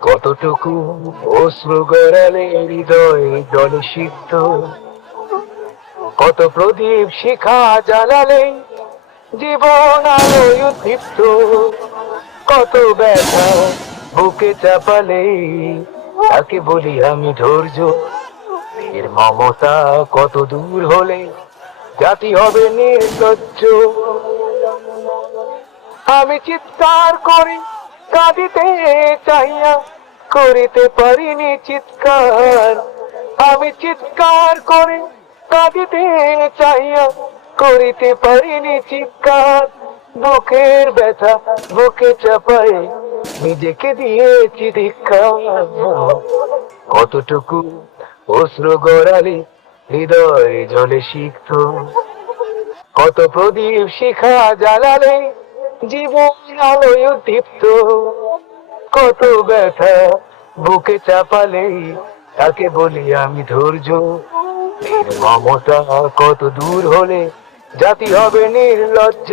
কতটুকু অশ্রু গড়ালে হৃদয় জলে সিক্ত, কত প্রদীপ শিখা জ্বালালে জীবন আলোয় উদ্দীপ্ত, কত ব্যথা বুকে চাপালে তাকে বলি আমি ধৈর্য। এর মমতা কত দূর হলে জাতি হবে নির্লজ্জ। আমি চিৎকার করি কাঁদিতে চাইয়া, করিতে পারিনি চিৎকার। আমি চিৎকার করে কাঁদিতে চাইয়া, করিতে পারিনি চিৎকার। বুকের ব্যথা বুকে চাপায় নিজেকে দিয়েছি দীক্ষা। কতটুকু অশ্রু গড়ালে হৃদয় জলে সিক্ত, কত প্রদীপ শিখা জ্বালালে জীবন আলোয় উদ্দীপ্ত, কত ব্যথা বুকে চাপালে তাকে বলি আমি ধৈর্য। এর মমতা কত দূর হলে জাতি হবে নির্লজ্জ।